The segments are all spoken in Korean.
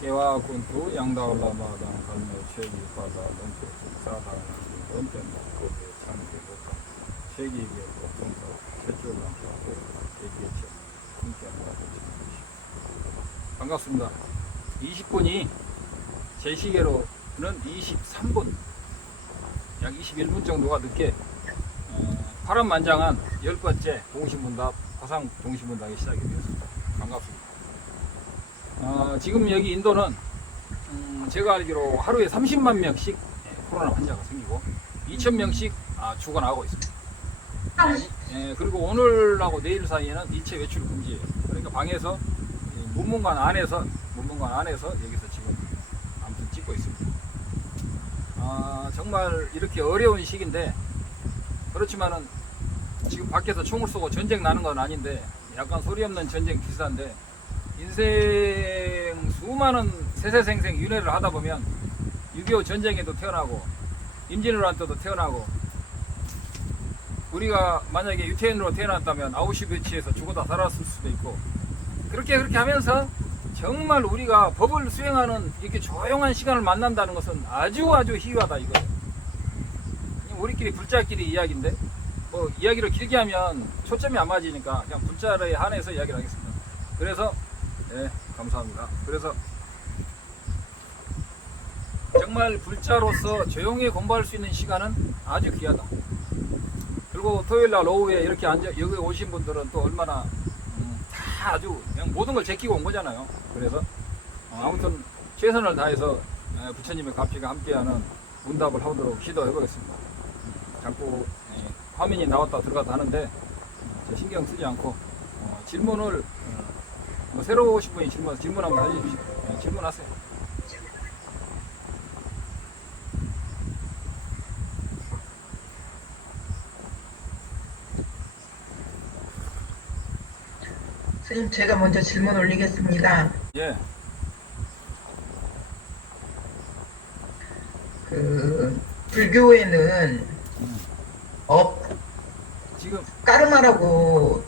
깨와 군투 양다올라마당 갈매 최기 바다 넘게 사다는 넘게 거기에 참게 복강 최기에 복종사 최초랑하고 대기체 함께한다고 반갑습니다. 20분이 제 시계로는 23분 약 21분 정도가 늦게 파란만장한 10번째 동시문답 화상 동시문답이 시작이 되었습니다. 반갑습니다. 지금 여기 인도는 제가 알기로 하루에 30만 명씩 코로나 환자가 생기고 2,000명씩 죽어나가고 있습니다. 그리고 오늘하고 내일 사이에는 일체 외출 금지예요. 그러니까 방에서 문문관 안에서 여기서 지금 아무튼 찍고 있습니다. 정말 이렇게 어려운 시기인데 그렇지만은 지금 밖에서 총을 쏘고 전쟁 나는 건 아닌데 약간 소리 없는 전쟁 비슷한데 인생 수많은 세세생생 윤회를 하다 보면 6.25 전쟁에도 태어나고 임진왜란 때도 태어나고 우리가 만약에 유태인으로 태어났다면 아우슈비츠에서 죽어다 살았을 수도 있고 그렇게 하면서 정말 우리가 법을 수행하는 이렇게 조용한 시간을 만난다는 것은 아주 희귀하다 이거예요. 우리끼리 불자끼리 이야기인데 뭐 이야기를 길게 하면 초점이 안 맞으니까 그냥 불자에 한해서 이야기를 하겠습니다. 그래서 네, 감사합니다. 그래서 정말 불자로서 조용히 공부할 수 있는 시간은 아주 귀하다. 그리고 토요일날 오후에 이렇게 여기 오신 분들은 또 얼마나 다 아주 그냥 모든 걸 제끼고 온 거잖아요. 그래서 아무튼 최선을 다해서 부처님의 가피가 함께하는 문답을 하도록 시도해 보겠습니다. 자꾸 화면이 나왔다 들어갔다 하는데 신경 쓰지 않고 질문을 뭐 새로 오신 분이 질문 한번 해주십시오. 질문하세요. 스님, 제가 먼저 질문 올리겠습니다. 예. 불교에는 지금 까르마라고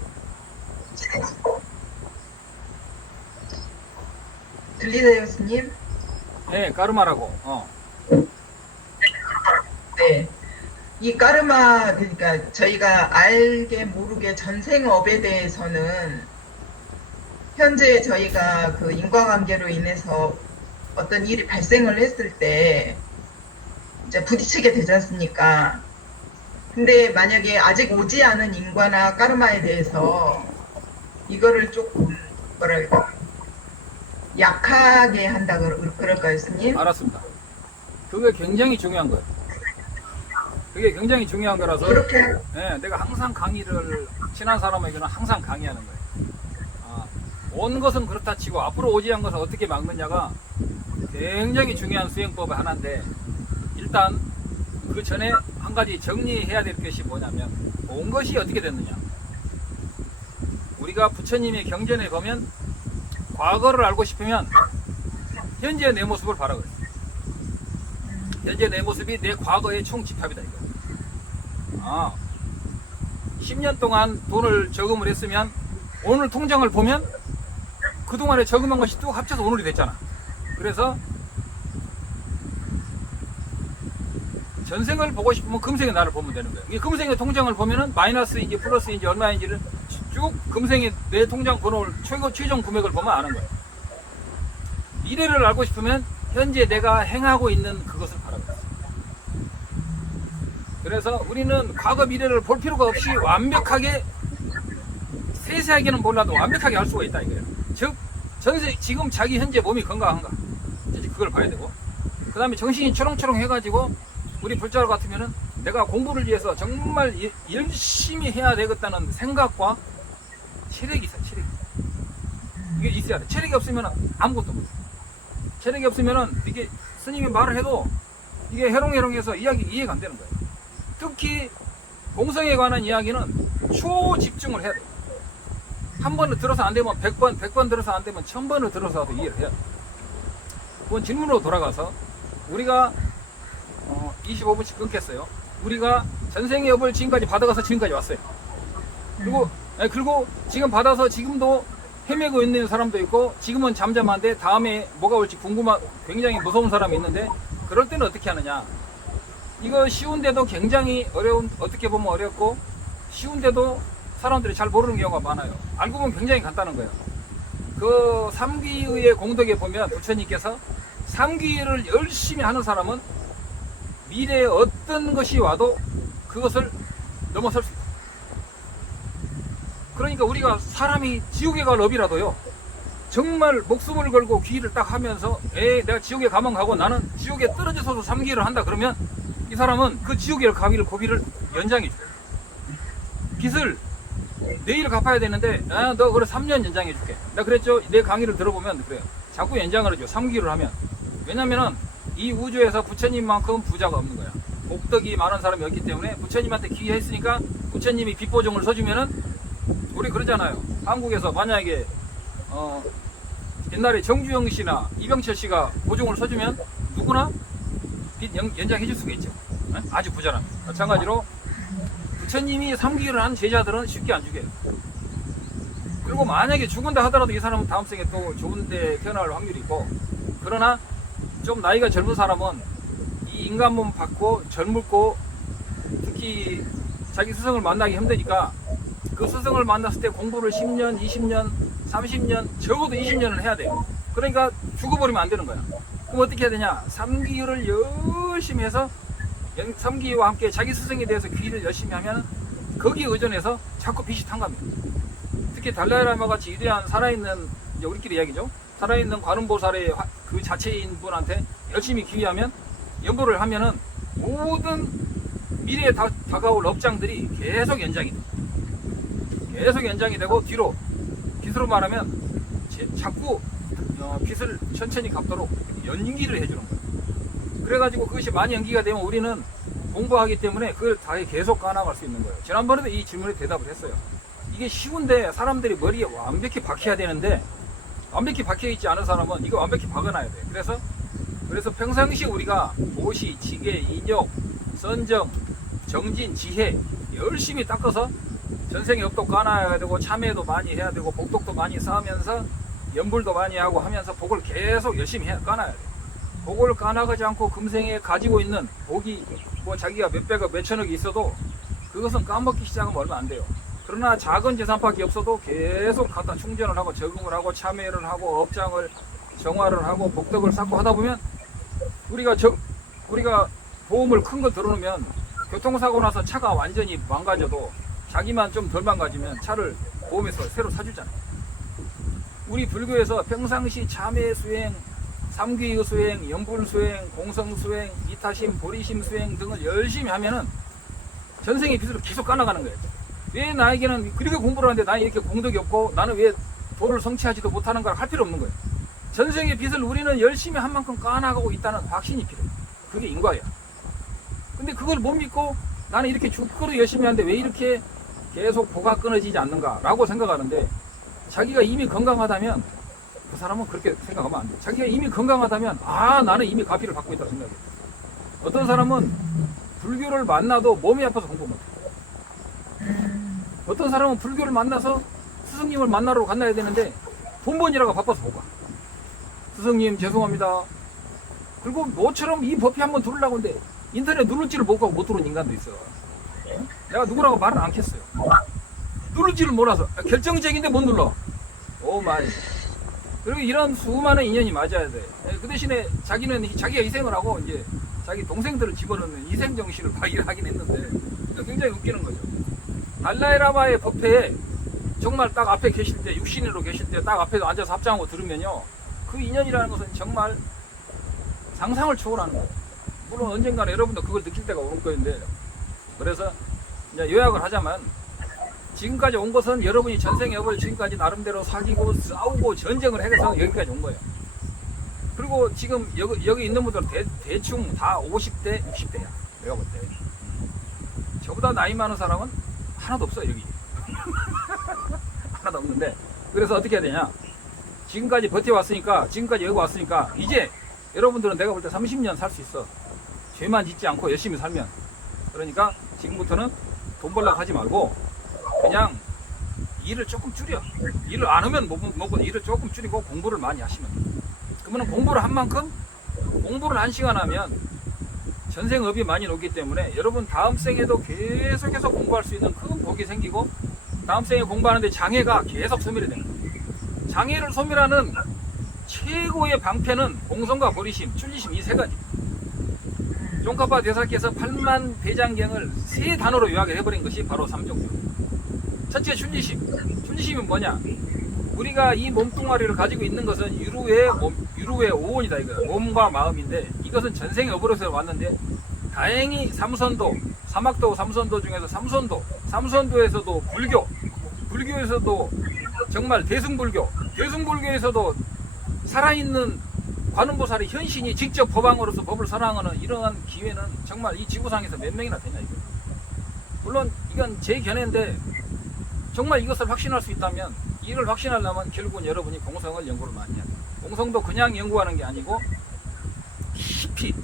들리세요, 스님? 네, 까르마라고. 네. 이 까르마, 그러니까 저희가 알게 모르게 전생업에 대해서는 현재 저희가 그 인과관계로 인해서 어떤 일이 발생을 했을 때 이제 부딪히게 되지 않습니까? 근데 만약에 아직 오지 않은 인과나 까르마에 대해서 이거를 조금 뭐랄까 약하게 한다 그럴까요, 스님? 알았습니다. 그게 굉장히 중요한 거예요. 그게 굉장히 중요한 거라서 그렇게 내가 항상 강의를 친한 사람에게는 항상 강의하는 거예요. 온 것은 그렇다 치고 앞으로 오지 않은 것을 어떻게 막느냐가 굉장히 중요한 수행법의 하나인데 일단 그 전에 한 가지 정리해야 될 것이 뭐냐면 온 것이 어떻게 됐느냐. 우리가 부처님의 경전에 보면 과거를 알고 싶으면 현재의 내 모습을 봐라 그랬어요. 현재 내 모습이 내 과거의 총집합이다 이거. 10년 동안 돈을 저금을 했으면 오늘 통장을 보면 그동안에 저금한 것이 또 합쳐서 오늘이 됐잖아. 그래서 전생을 보고 싶으면 금생의 나를 보면 되는 거예요. 이 금생의 통장을 보면은 마이너스인지 플러스인지 얼마인지를 쭉 금생의 내 통장 번호를 최종 금액을 보면 아는 거예요. 미래를 알고 싶으면 현재 내가 행하고 있는 그것을 바라보고 있어요. 그래서 우리는 과거 미래를 볼 필요가 없이 완벽하게 세세하게는 몰라도 완벽하게 알 수가 있다 이거예요. 즉 지금 자기 현재 몸이 건강한가 이제 그걸 봐야 되고 그 다음에 정신이 초롱초롱 해가지고 우리 불자로 같으면은 내가 공부를 위해서 정말 열심히 해야 되겠다는 생각과 체력이 있어요. 이게 있어야 돼. 체력이 없으면 아무것도 못해. 체력이 없으면은 이게 스님이 말을 해도 이게 해롱해롱해서 이해가 안 되는 거예요. 특히 공성에 관한 이야기는 초집중을 해야 돼요. 한 번을 들어서 안 되면 100번 들어서 안 되면 1000번을 들어서도 이해를 해야 돼요. 그건 질문으로 돌아가서 우리가 25분씩 끊겠어요. 우리가 전생의 업을 지금까지 받아가서 지금까지 왔어요. 그리고 지금 받아서 지금도 헤매고 있는 사람도 있고 지금은 잠잠한데 다음에 뭐가 올지 궁금한 굉장히 무서운 사람이 있는데 그럴 때는 어떻게 하느냐. 이거 쉬운데도 굉장히 어떻게 보면 어렵고 쉬운데도 사람들이 잘 모르는 경우가 많아요. 알고 보면 굉장히 간단한 거예요. 그 삼귀의 공덕에 보면 부처님께서 삼귀를 열심히 하는 사람은 미래에 어떤 것이 와도 그것을 넘어설 수 있다. 그러니까 우리가 사람이 지옥에 갈 업이라도요, 정말 목숨을 걸고 귀를 딱 하면서 내가 지옥에 가면 가고 나는 지옥에 떨어져서도 삼귀를 한다 그러면 이 사람은 그 지옥에 가기를 고비를 연장해 줘요. 빚을 내일 갚아야 되는데 너 그래 3년 연장해 줄게. 나 그랬죠. 내 강의를 들어보면 그래요. 자꾸 연장을 해줘. 삼귀를 하면. 왜냐면은 이 우주에서 부처님만큼 부자가 없는 거야. 복덕이 많은 사람이 없기 때문에 부처님한테 기여했으니까 부처님이 빚보증을 서주면은 우리 그러잖아요. 한국에서 만약에 옛날에 정주영 씨나 이병철 씨가 보증을 서주면 누구나 빚 연장해 줄 수가 있죠. 아주 부자라면. 마찬가지로 부처님이 삼귀를 한 제자들은 쉽게 안 죽여요. 그리고 만약에 죽은다 하더라도 이 사람은 다음 생에 또 좋은 데 태어날 확률이 있고, 그러나 좀 나이가 젊은 사람은 이 인간 몸 받고 젊고 특히 자기 스승을 만나기 힘드니까 그 스승을 만났을 때 공부를 10년, 20년, 30년, 적어도 20년을 해야 돼요. 그러니까 죽어버리면 안 되는 거야. 그럼 어떻게 해야 되냐? 삼귀를 열심히 해서 삼귀와 함께 자기 스승에 대해서 귀를 열심히 하면 거기에 의존해서 자꾸 빛이 탕갑니다. 특히 달라이라마 같이 위대한 살아있는, 이제 우리끼리 이야기죠. 살아있는 관음보살의 그 자체인 분한테 열심히 귀의하면, 연보를 하면은 모든 미래에 다가올 업장들이 계속 연장이 돼. 계속 연장이 되고 뒤로 빚으로 말하면 자꾸 빚을 천천히 갚도록 연기를 해주는 거예요. 그래가지고 그것이 많이 연기가 되면 우리는 공부하기 때문에 그걸 다 계속 까나갈 수 있는 거예요. 지난번에도 이 질문에 대답을 했어요. 이게 쉬운데 사람들이 머리에 완벽히 박혀야 되는데 완벽히 박혀있지 않은 사람은 이거 완벽히 박아놔야 돼요. 그래서 평상시 우리가 모시, 지계, 인욕, 선정, 정진, 지혜 열심히 닦아서 전생의 업도 까놔야 되고 참회도 많이 해야 되고 복덕도 많이 쌓으면서 연불도 많이 하고 하면서 복을 계속 열심히 까놔야 돼요. 복을 까나가지 않고 금생에 가지고 있는 복이 뭐 자기가 몇백억 몇천억이 있어도 그것은 까먹기 시작하면 얼마 안 돼요. 그러나 작은 재산밖에 없어도 계속 갖다 충전을 하고 적응을 하고 참회를 하고 업장을 정화를 하고 복덕을 쌓고 하다 보면 우리가 보험을 큰 거 들어놓으면 교통사고 나서 차가 완전히 망가져도 자기만 좀 덜 망가지면 차를 보험에서 새로 사주잖아요. 우리 불교에서 평상시 참회 수행, 삼귀의 수행, 연불 수행, 공성 수행, 이타심, 보리심 수행 등을 열심히 하면은 전생의 빚으로 계속 까나가는 거예요. 왜 나에게는 그렇게 공부를 하는데 나는 이렇게 공덕이 없고 나는 왜 도를 성취하지도 못하는 걸 할 필요 없는 거예요. 전생의 빚을 우리는 열심히 한 만큼 까나가고 있다는 확신이 필요해요. 그게 인과예요. 근데 그걸 못 믿고 나는 이렇게 죽도록 열심히 하는데 왜 이렇게 계속 보가 끊어지지 않는가 라고 생각하는데, 자기가 이미 건강하다면 그 사람은 그렇게 생각하면 안 돼. 자기가 이미 건강하다면 나는 이미 가피를 받고 있다고 생각해. 어떤 사람은 불교를 만나도 몸이 아파서 공부 못해. 어떤 사람은 불교를 만나서 스승님을 만나러 만나야 되는데 돈 번이라고 바빠서 못 가. 스승님 죄송합니다. 그리고 너처럼 이 법회 한번 들으려고 하는데 인터넷 누를지를 못 가고 못 들어온 인간도 있어. 내가 누구라고 말을 안 했어요. 누를지를 몰라서 결정적인데 못 눌러. 오 마이. 그리고 이런 수많은 인연이 맞아야 돼. 그 대신에 자기는 자기가 희생을 하고 이제 자기 동생들을 집어넣는 희생 정신을 발휘하긴 했는데 굉장히 웃기는 거죠. 달라이라마의 법회에 정말 딱 앞에 계실 때, 육신으로 계실 때 딱 앞에 앉아서 합장하고 들으면요, 그 인연이라는 것은 정말 상상을 초월하는 거예요. 물론 언젠가는 여러분도 그걸 느낄 때가 올 거인데, 그래서 이제 요약을 하자면 지금까지 온 것은 여러분이 전생의 업을 지금까지 나름대로 사귀고 싸우고 전쟁을 해서 여기까지 온 거예요. 그리고 지금 여기 있는 분들은 대충 다 50대, 60대야. 내가 볼 때. 저보다 나이 많은 사람은 하나도 없어, 여기. 하나도 없는데. 그래서 어떻게 해야 되냐. 지금까지 버텨왔으니까, 지금까지 여기 왔으니까, 이제 여러분들은 내가 볼 때 30년 살 수 있어. 죄만 짓지 않고 열심히 살면. 그러니까 지금부터는 돈 벌려고 하지 말고, 그냥 일을 조금 줄여. 일을 안 하면 못 먹고 일을 조금 줄이고 공부를 많이 하시면 돼요. 그러면 공부를 한 만큼 공부를 한 시간 하면 전생업이 많이 오기 때문에 여러분 다음 생에도 계속해서 공부할 수 있는 큰 복이 생기고 다음 생에 공부하는데 장애가 계속 소멸이 되는 거예요. 장애를 소멸하는 최고의 방패는 공성과 보리심, 출리심 이 세 가지. 종카파 대사께서 8만 대장경을 세 단어로 요약을 해버린 것이 바로 삼종교. 첫째 출리심. 출리심은 뭐냐? 우리가 이 몸뚱아리를 가지고 있는 것은 유루의 오온이다 이거예요. 몸과 마음인데 이것은 전생에 업으로서 왔는데 다행히 삼선도, 사막도 삼선도 중에서 삼선도에서도 불교에서도 정말 대승불교에서도 살아있는 관음보살의 현신이 직접 법왕으로서 법을 설하는 이러한 기회는 정말 이 지구상에서 몇 명이나 되냐 이거예요. 물론 이건 제 견해인데 정말 이것을 확신할 수 있다면 이걸 확신하려면 결국은 여러분이 공성을 연구를 많이 해야 돼요. 공성도 그냥 연구하는 게 아니고 깊이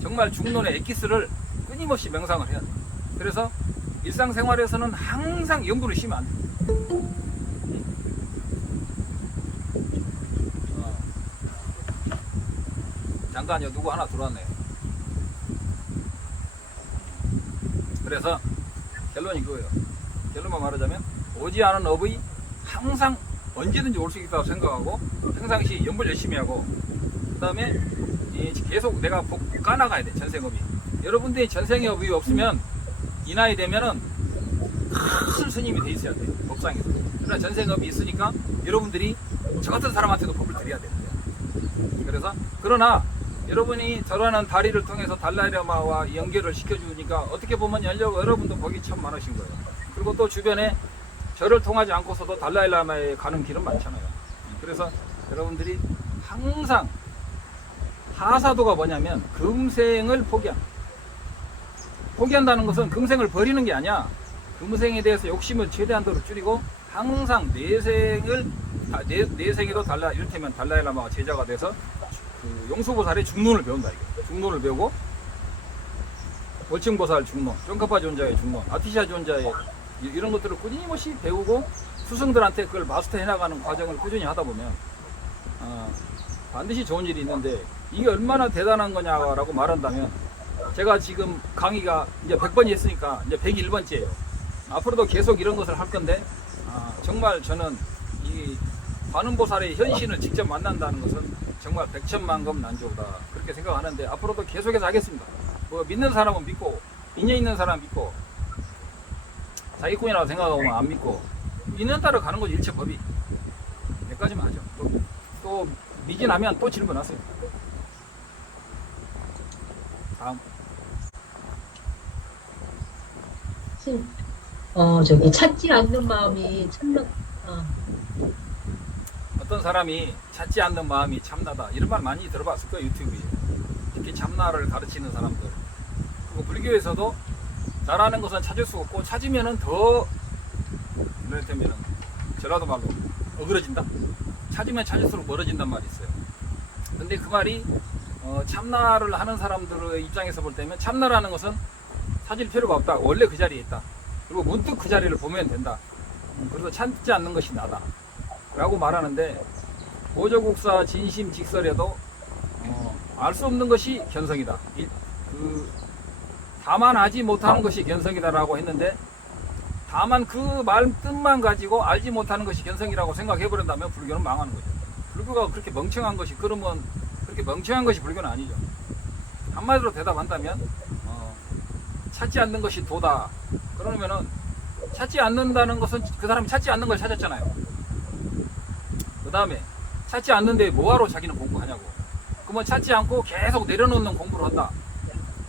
정말 중론의 엑기스를 끊임없이 명상을 해야 돼요. 그래서 일상생활에서는 항상 염불을 쉬면 안 돼요. 잠깐요, 누구 하나 들어왔네요. 그래서 결론이 그거예요. 결론만 말하자면 오지 않은 업의 항상 언제든지 올 수 있다고 생각하고 평상시 연불 열심히 하고 그 다음에 계속 내가 까나가야 돼. 전생업이 여러분들이 전생업이 없으면 이 나이 되면은 큰 스님이 돼 있어야 돼 법상에서. 그러나 전생업이 있으니까 여러분들이 저 같은 사람한테도 법을 드려야 돼요. 그래서 그러나 여러분이 절하는 다리를 통해서 달라이라마와 연결을 시켜주니까 어떻게 보면 여러분도 복이 참 많으신 거예요. 그리고 또 주변에 절을 통하지 않고서도 달라이라마에 가는 길은 많잖아요. 그래서 여러분들이 항상 하사도가 뭐냐면 금생을 포기한다는 것은 금생을 버리는 게 아니야. 금생에 대해서 욕심을 최대한도로 줄이고 항상 내생에도 이를테면 달라이라마가 제자가 돼서 그 용수보살의 중론을 배운다 이거. 중론을 배우고 월층보살 중론, 종카파 존자의 중론, 아티샤 존자의 이런 것들을 끊임없이 배우고 수승들한테 그걸 마스터 해나가는 과정을 꾸준히 하다 보면 반드시 좋은 일이 있는데 이게 얼마나 대단한 거냐라고 말한다면 제가 지금 강의가 이제 100번이 했으니까 이제 101번째예요. 앞으로도 계속 이런 것을 할 건데 정말 저는 이 관음보살의 현신을 직접 만난다는 것은 정말 백천만금 난조다 그렇게 생각하는데 앞으로도 계속해서 하겠습니다. 뭐 믿는 사람은 믿고 인연 있는 사람은 믿고 자기꾼이라고 생각하고 안 믿고 인연 따라 가는 거지. 일체법이 여기까지만 하죠. 또 미진하면 또 질문하세요. 다음. 저기 찾지 않는 마음이 참나. 어떤 사람이 찾지 않는 마음이 참나다 이런 말 많이 들어봤을 거예요. 유튜브에. 특히 참나를 가르치는 사람들. 그리고 불교에서도 나라는 것은 찾을 수 없고 찾으면은 더 이를테면 저라도 말로 어그러진다. 찾으면 찾을수록 멀어진단 말이 있어요. 근데 그 말이 참나를 하는 사람들의 입장에서 볼 때면 참나라는 것은 찾을 필요가 없다. 원래 그 자리에 있다. 그리고 문득 그 자리를 보면 된다. 그래서 찾지 않는 것이 나다 라고 말하는데 오조국사 진심직설에도 알 수 없는 것이 견성이다. 다만 하지 못하는 것이 견성이다 라고 했는데 다만 그 말 뜻만 가지고 알지 못하는 것이 견성이라고 생각해버린다면 불교는 망하는 거죠. 불교가 그렇게 멍청한 것이 그러면 그렇게 멍청한 것이 불교는 아니죠. 한마디로 대답한다면 찾지 않는 것이 도다. 그러면은 찾지 않는다는 것은 그 사람이 찾지 않는 걸 찾았잖아요. 그 다음에 찾지 않는데 뭐하러 자기는 공부하냐고. 그러면 찾지 않고 계속 내려놓는 공부를 한다.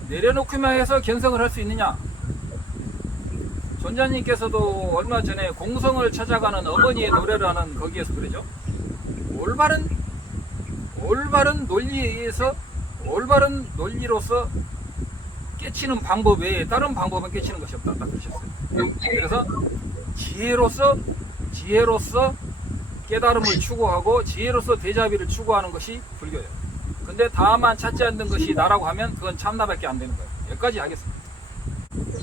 내려놓기만 해서 견성을 할 수 있느냐. 존자님께서도 얼마 전에 공성을 찾아가는 어머니의 노래라는 거기에서 그러죠. 올바른 논리에 의해서 올바른 논리로서 깨치는 방법 외에 다른 방법은 깨치는 것이 없다. 딱 그러셨어요. 그래서 지혜로서 깨달음을 추구하고 지혜로서 대자비를 추구하는 것이 불교예요. 근데 다만 찾지 않는 것이 나라고 하면 그건 참나밖에 안 되는 거예요. 여기까지 하겠습니다.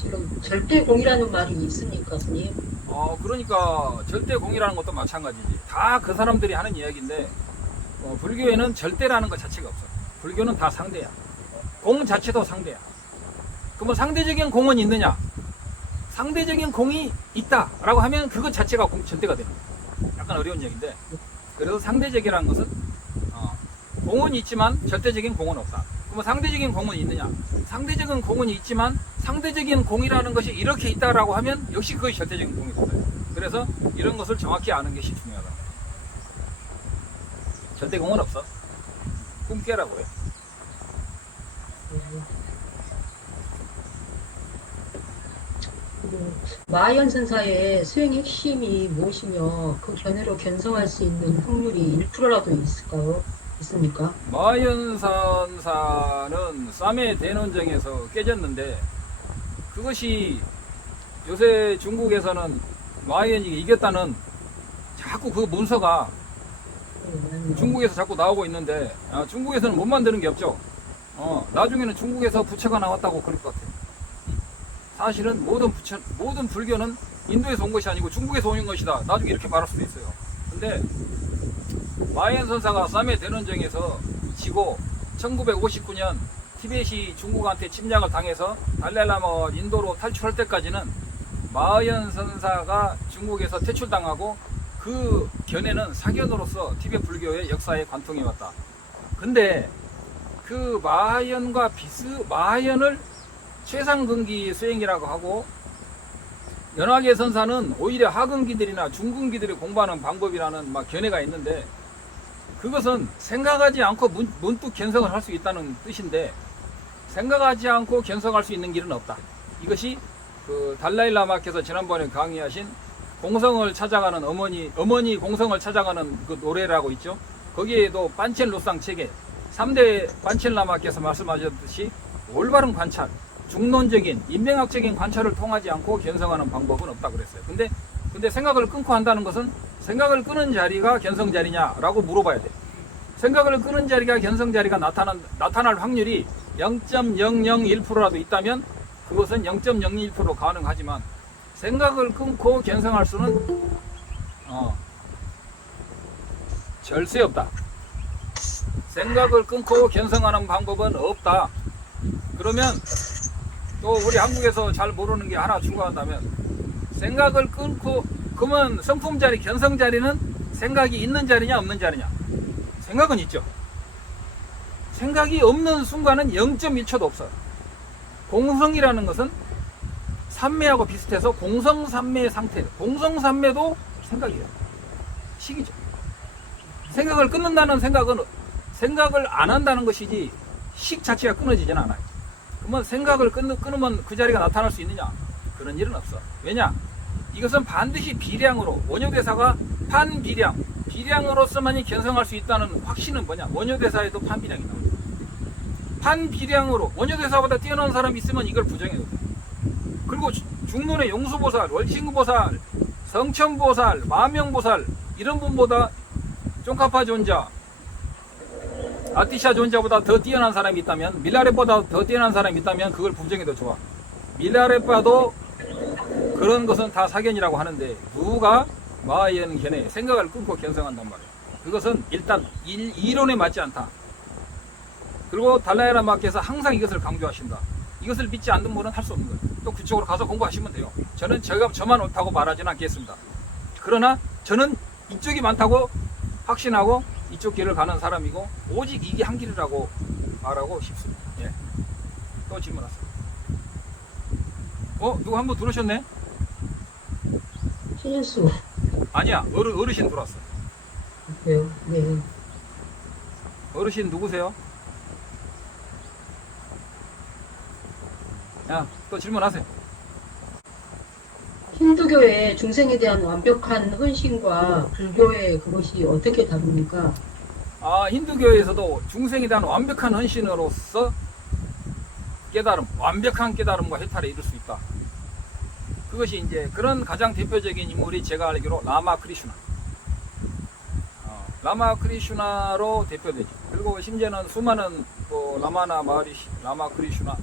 지금 절대공이라는 말이 있습니까, 스님? 그러니까 절대 공이라는 것도 마찬가지지. 다 그 사람들이 하는 이야기인데 불교에는 절대라는 것 자체가 없어. 불교는 다 상대야. 공 자체도 상대야. 그러면 상대적인 공은 있느냐? 상대적인 공이 있다라고 하면 그것 자체가 절대가 되는 거야. 약간 어려운 얘기인데, 그래서 상대적이라는 것은 공은 있지만 절대적인 공은 없다. 그러면 상대적인 공은 있느냐? 상대적인 공은 있지만 상대적인 공이라는 것이 이렇게 있다라고 하면 역시 그것이 절대적인 공이 된다. 그래서 이런 것을 정확히 아는 것이 중요하다. 절대 공은 없어. 꿈 깨라고 해. 마하연 선사의 수행의 핵심이 무엇이며 그 견해로 견성할 수 있는 확률이 1%라도 있을까요? 있습니까? 마하연 선사는 쌈의 대논쟁에서 깨졌는데, 그것이 요새 중국에서는 마하연이 이겼다는 자꾸 그 문서가 중국에서 자꾸 나오고 있는데, 중국에서는 못 만드는 게 없죠. 나중에는 중국에서 부처가 나왔다고 그럴 것 같아요. 사실은 모든 불교는 인도에서 온 것이 아니고 중국에서 온 것이다. 나중에 이렇게 말할 수도 있어요. 근데 마하연 선사가 쌈의 대논쟁에서 지고 1959년 티벳이 중국한테 침략을 당해서 달라이라마가 인도로 탈출할 때까지는 마하연 선사가 중국에서 퇴출당하고 그 견해는 사견으로서 티벳 불교의 역사에 관통해 왔다. 근데 그 마하연과 마하연을 최상근기 수행이라고 하고, 연화계 선사는 오히려 하근기들이나 중근기들이 공부하는 방법이라는 견해가 있는데, 그것은 생각하지 않고 문득 견성을 할 수 있다는 뜻인데, 생각하지 않고 견성할 수 있는 길은 없다. 이것이 그 달라이라마께서 지난번에 강의하신 공성을 찾아가는 어머니 공성을 찾아가는 그 노래라고 있죠. 거기에도 판첸루상 체계 3대 판첸라마께서 말씀하셨듯이 올바른 관찰, 중론적인 인명학적인 관찰을 통하지 않고 견성하는 방법은 없다 그랬어요. 근데 생각을 끊고 한다는 것은 생각을 끄는 자리가 견성 자리냐라고 물어봐야 돼. 생각을 끄는 자리가 견성 자리가 나타날 확률이 0.001%라도 있다면 그것은 0.01% 가능하지만, 생각을 끊고 견성할 수는 절세 없다. 생각을 끊고 견성하는 방법은 없다. 그러면 또 우리 한국에서 잘 모르는 게 하나 추가한다면, 생각을 끊고, 그러면 성품 자리, 견성 자리는 생각이 있는 자리냐 없는 자리냐? 생각은 있죠. 생각이 없는 순간은 0.1초도 없어요. 공성이라는 것은 삼매하고 비슷해서 공성삼매 상태. 공성삼매도 생각이에요. 식이죠. 생각을 끊는다는 생각은 생각을 안 한다는 것이지 식 자체가 끊어지진 않아요. 그러면 생각을 끊으면 그 자리가 나타날 수 있느냐? 그런 일은 없어. 왜냐? 이것은 반드시 비량으로, 원효대사가 판비량, 비량으로서만이 견성할 수 있다는 확신은 뭐냐? 원효대사에도 판비량이 나오죠. 판비량으로 원효대사보다 뛰어난 사람이 있으면 이걸 부정해도 돼. 그리고 중론의 용수보살, 월신구보살, 성천보살, 마명보살 이런 분보다 쫑카파 존자, 아티샤 존자보다 더 뛰어난 사람이 있다면, 밀라레보다 더 뛰어난 사람이 있다면 그걸 부정해도 좋아. 밀라레빠도 그런 것은 다 사견이라고 하는데, 누가 마하연 견해 생각을 끊고 견성한단 말이야. 그것은 일단 이론에 맞지 않다. 그리고 달라이라마께서 항상 이것을 강조하신다. 이것을 믿지 않는 분은 할 수 없는 거예요. 또 그쪽으로 가서 공부하시면 돼요. 저만 옳다고 말하지는 않겠습니다. 그러나 저는 이쪽이 많다고 확신하고 이쪽 길을 가는 사람이고, 오직 이게 한 길이라고 말하고 싶습니다. 예. 또 질문하세요. 누구 한 분 들으셨네? 신현수. 아니야, 어르신 들어왔어. 그래요? 네. 어르신 누구세요? 야, 또 질문하세요. 힌두교의 중생에 대한 완벽한 헌신과 불교의 그것이 어떻게 다릅니까? 힌두교에서도 중생에 대한 완벽한 헌신으로서 완벽한 깨달음과 해탈에 이룰 수 있다. 그것이 이제 그런 가장 대표적인 인물이 제가 알기로 라마 크리슈나. 라마 크리슈나로 대표되죠. 그리고 심지어는 수많은 라마나 마하리시, 라마 크리슈나,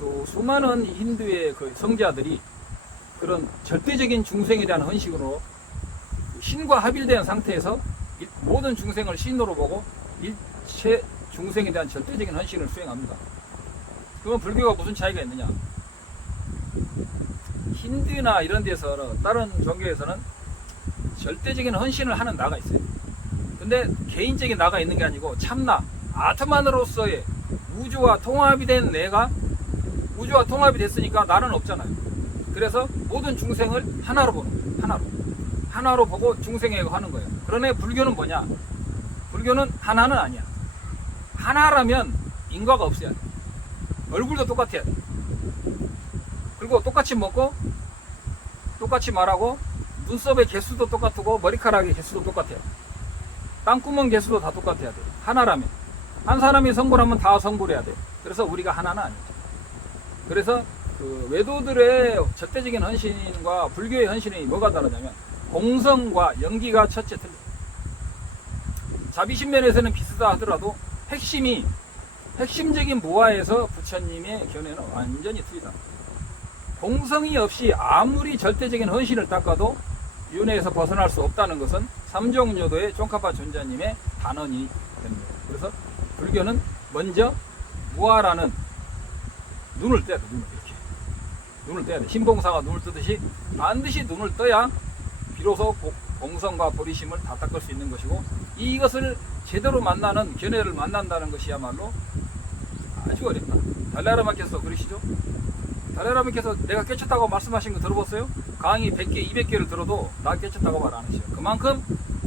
또 수많은 힌두의 그 성자들이 그런 절대적인 중생에 대한 헌신으로 신과 합일된 상태에서 모든 중생을 신으로 보고 일체 중생에 대한 절대적인 헌신을 수행합니다. 그러면 불교가 무슨 차이가 있느냐? 힌두나 이런 데서 다른 종교에서는 절대적인 헌신을 하는 나가 있어요. 근데 개인적인 나가 있는 게 아니고 참나, 아트만으로서의 우주와 통합이 된 내가 우주와 통합이 됐으니까 나는 없잖아요. 그래서 모든 중생을 하나로 보는 거예요. 하나로 보고 중생에 하는 거예요. 그러네 불교는 뭐냐? 불교는 하나는 아니야. 하나라면 인과가 없어야 돼. 얼굴도 똑같아야 돼. 그리고 똑같이 먹고 똑같이 말하고 눈썹의 개수도 똑같고 머리카락의 개수도 똑같아요. 땅구멍 개수도 다 똑같아야 돼. 하나라면. 한 사람이 성불하면 다 성불해야 돼. 그래서 우리가 하나는 아니죠. 그래서 그 외도들의 절대적인 헌신과 불교의 헌신이 뭐가 다르냐면 공성과 연기가 첫째 틀려. 자비신면에서는 비슷하다 하더라도 핵심적인 모화에서 부처님의 견해는 완전히 틀리다. 공성이 없이 아무리 절대적인 헌신을 닦아도 윤회에서 벗어날 수 없다는 것은 삼종요도의 쫑카파 존자님의 단언이 됩니다. 그래서 불교는 먼저 무아라는 눈을 떼야 돼. 눈을 떼야 돼. 신봉사가 눈을 뜨듯이 반드시 눈을 떠야 비로소 공성과 보리심을 다 닦을 수 있는 것이고, 이것을 제대로 만나는 견해를 만난다는 것이야말로 아주 어렵다. 달라라마께서 그러시죠? 달라라마께서 내가 깨쳤다고 말씀하신 거 들어봤어요? 강의 100개, 200개를 들어도 나 깨쳤다고 말 안 하시죠. 그만큼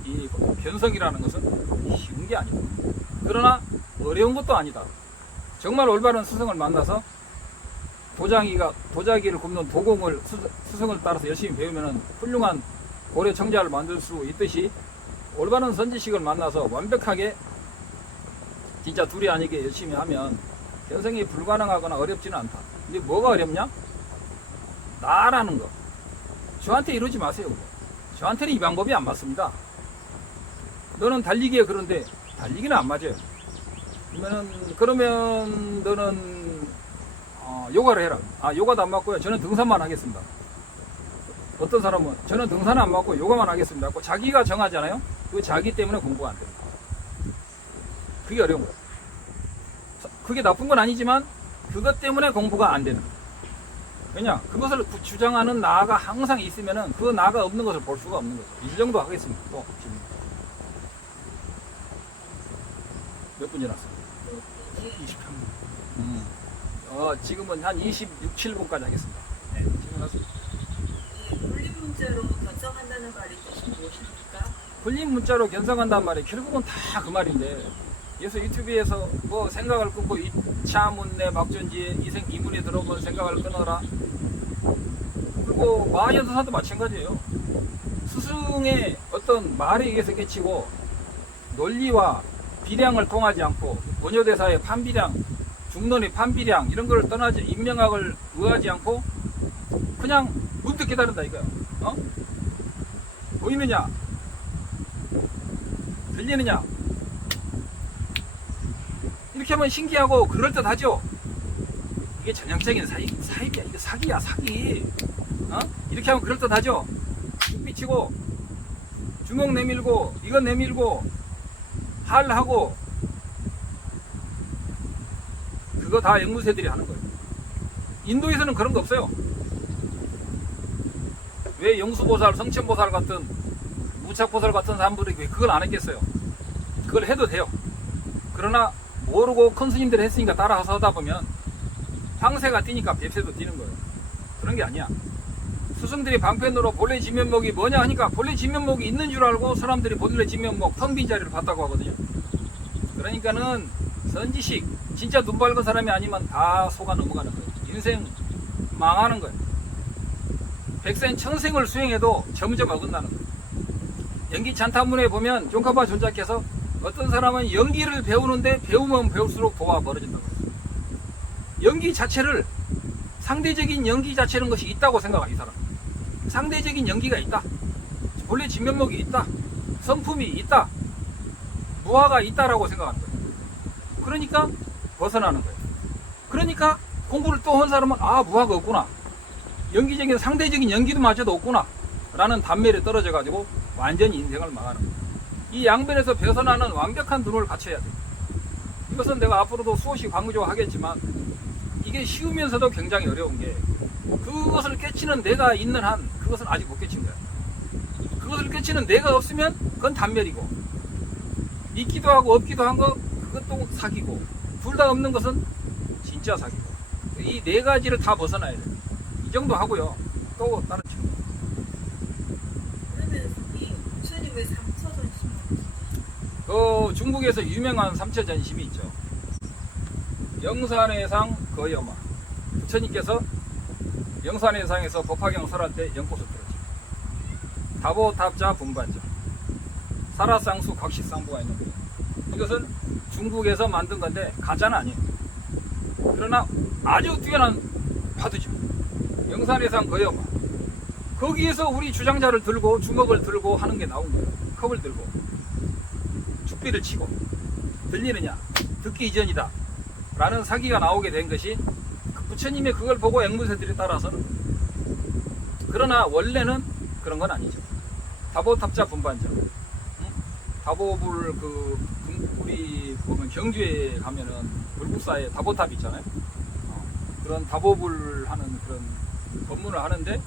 이 변성이라는 것은 쉬운 게 아니다. 그러나 어려운 것도 아니다. 정말 올바른 스승을 만나서 도자기를 굽는 도공을 스승을 따라서 열심히 배우면 훌륭한 고래 청자를 만들 수 있듯이, 올바른 선지식을 만나서 완벽하게 진짜 둘이 아니게 열심히 하면 견성이 불가능하거나 어렵지는 않다. 근데 뭐가 어렵냐? 나라는 거. 저한테 이러지 마세요. 저한테는 이 방법이 안 맞습니다. 너는 달리기에 그런데 달리기는 안 맞아요. 그러면 너는 요가를 해라. 요가도 안 맞고요. 저는 등산만 하겠습니다. 어떤 사람은 저는 등산은 안 맞고 요가만 하겠습니다. 자기가 정하잖아요. 그 자기 때문에 공부가 안 됩니다. 그게 어려운 거예요. 그게 나쁜 건 아니지만 그것 때문에 공부가 안 되는 거예요. 왜냐? 그것을 주장하는 나가 항상 있으면은 그 나가 없는 것을 볼 수가 없는 거죠. 이 정도 하겠습니다. 또 지금 몇 분 지났어요? 23분. 지금은 한 26, 7분까지 하겠습니다. 네, 질문하세요. 불림 문자로 견성한다는 말이 뜻이 무엇입니까? 불림 문자로 견성한다는 말이 결국은 다 그 말인데, 그래서 유튜브에서 뭐 생각을 끊고 이차문내 막전지에 이문에 들어본 생각을 끊어라. 그리고 마하연사도 마찬가지예요. 스승의 어떤 말에 의해서 깨치고 논리와 비량을 통하지 않고 원효대사의 판비량, 중론의 판비량 이런 걸 떠나지, 인명학을 의하지 않고 그냥 문득 깨달은다 이거야. 보이느냐? 들리느냐? 이렇게 하면 신기하고 그럴듯하죠? 이게 전형적인 사입이야. 이거 사기야, 사기. 이렇게 하면 그럴듯하죠? 쭉 비치고, 주먹 내밀고, 이건 내밀고, 할하고, 그거 다 연구세들이 하는 거예요. 인도에서는 그런 거 없어요. 왜 영수보살, 성천보살 같은, 무착보살 같은 사람들이 그걸 안 했겠어요? 그걸 해도 돼요. 그러나, 모르고 큰 스님들이 했으니까 따라서 하다 보면 황새가 뛰니까 뱁새도 뛰는 거예요. 그런 게 아니야. 스승들이 방편으로 본래 진면목이 뭐냐 하니까 본래 진면목이 있는 줄 알고 사람들이 본래 진면목 텅 빈 자리를 봤다고 하거든요. 그러니까는 선지식, 진짜 눈 밝은 사람이 아니면 다 속아 넘어가는 거예요. 인생 망하는 거예요. 백생 천생을 수행해도 점점 어긋나는 거예요. 연기 찬타문에 보면 쫑카파 존자께서 어떤 사람은 연기를 배우는데 배우면 배울수록 도가 멀어진다고 했어요. 연기 자체를, 상대적인 연기 자체는 것이 있다고 생각하, 이 사람. 상대적인 연기가 있다. 본래 진면목이 있다. 성품이 있다. 무화가 있다라고 생각하는 거예요. 그러니까 벗어나는 거예요. 그러니까 공부를 또 한 사람은 무화가 없구나. 연기적인 상대적인 연기도 마저도 없구나 라는 단면에 떨어져 가지고 완전히 인생을 망하는 거예요. 이 양변에서 벗어나는 완벽한 눈을 갖춰야 돼요. 이것은 내가 앞으로도 수없이 강조하겠지만 이게 쉬우면서도 굉장히 어려운 게 그것을 깨치는 내가 있는 한 그것은 아직 못 깨친 거야. 그것을 깨치는 내가 없으면 그건 단멸이고 있기도 하고 없기도 한 거 그것도 사기고 둘 다 없는 것은 진짜 사기고 이 네 가지를 다 벗어나야 돼요. 이 정도 하고요. 또 다른 친구. 그러면 이 부처님 왜 삼처전심을 그 중국에서 유명한 삼처전심이 있죠. 영산회상 거여마. 부처님께서 영산회상에서 법화경 설할 때 연꽃을 들었죠. 다보탑자 분반자. 사라쌍수 각식상부가 있는 거예요. 이것은 중국에서 만든 건데 가짜는 아니에요. 그러나 아주 뛰어난 화두죠. 영산회상 거여마. 거기에서 우리 주장자를 들고 주먹을 들고 하는 게 나온 거예요. 컵을 들고 죽비를 치고 들리느냐 듣기 이전이다 라는 사기가 나오게 된 것이 부처님의 그걸 보고 앵무새들이 따라서는 그러나 원래는 그런 건 아니죠. 다보탑자 분반자. 다보불 우리 보면 경주에 가면은 불국사에 다보탑 있잖아요. 그런 다보불 하는 그런 법문을 하는데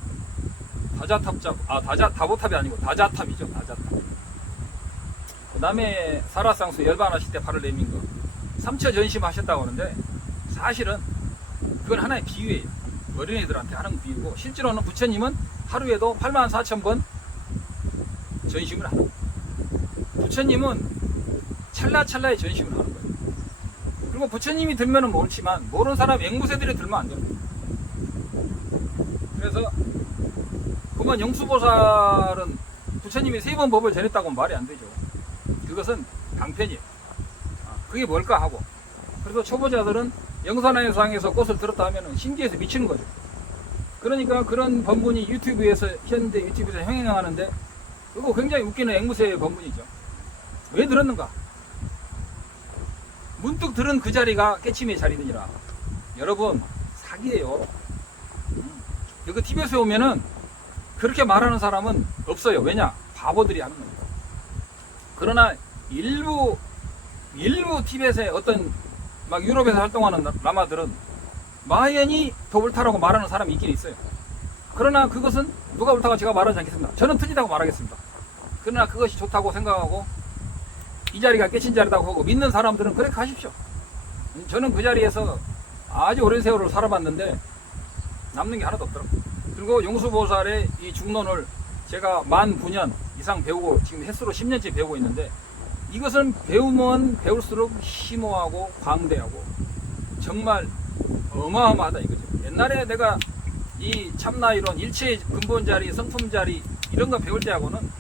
다보탑이 아니고 다자탑이죠. 다자탑. 그 다음에 사라쌍수 열반하실 때 팔을 내민 거 삼처전심 하셨다고 하는데 사실은 그건 하나의 비유예요. 어린애들한테 하는 비유고 실제로는 부처님은 하루에도 84,000번 전심을 하는 거예요. 부처님은 찰나찰나의 전심을 하는 거예요. 그리고 부처님이 들면은 모르지만 모르는 사람 앵무새들이 들면 안 되는 거예요. 그래서 그만 영수보살은 부처님이 3번 법을 전했다고 말이 안 되죠. 그것은 강편이에요. 그게 뭘까 하고. 그래서 초보자들은 영산회상에서 꽃을 들었다 하면 신기해서 미치는 거죠. 그러니까 그런 법문이 현대 유튜브에서 행행하는데 그거 굉장히 웃기는 앵무새 법문이죠. 왜 들었는가? 문득 들은 그 자리가 깨침의 자리느니라. 여러분 사기예요. 이거 TV에서 오면은 그렇게 말하는 사람은 없어요. 왜냐? 바보들이 하는 겁니다. 그러나 일부 티벳의 어떤 막 유럽에서 활동하는 라마들은 마연히 더 옳다라고 말하는 사람이 있긴 있어요. 그러나 그것은 누가 옳다고 제가 말하지 않겠습니다. 저는 틀리다고 말하겠습니다. 그러나 그것이 좋다고 생각하고 이 자리가 깨친 자리라고 하고 믿는 사람들은 그래 가십시오. 저는 그 자리에서 아주 오랜 세월을 살아봤는데 남는 게 하나도 없더라고요. 그리고 용수보살의 이 중론을 제가 19,000년 이상 배우고 지금 횟수로 10년째 배우고 있는데 이것은 배우면 배울수록 심오하고 광대하고 정말 어마어마하다 이거죠. 옛날에 내가 이 참나이론 일체의 근본자리 성품자리 이런 거 배울 때하고는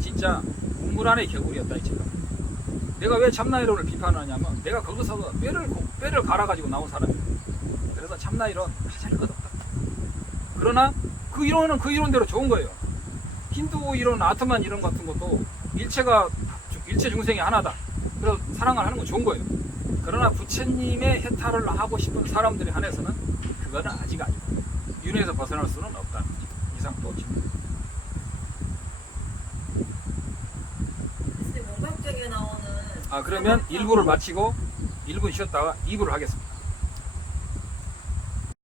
진짜 우물 안의 겨울이었다 이 제가. 내가 왜 참나이론을 비판하냐면 내가 거기서 뼈를 갈아가지고 나온 사람이에요. 그래서 참나이론 하잘 것 없다. 그러나 그 이론은 그 이론대로 좋은 거예요. 힌두 이론 아트만 이론 같은 것도 일체 중생이 하나다. 그래서 사랑을 하는 건 좋은 거예요. 그러나 부처님의 해탈을 하고 싶은 사람들에 한해서는 그거는 아직 아니고 윤회에서 벗어날 수는 없다. 이상 또 질문. 원각적에 나오는 그러면 1부를 마치고 1분 쉬었다가 2부를 하겠습니다.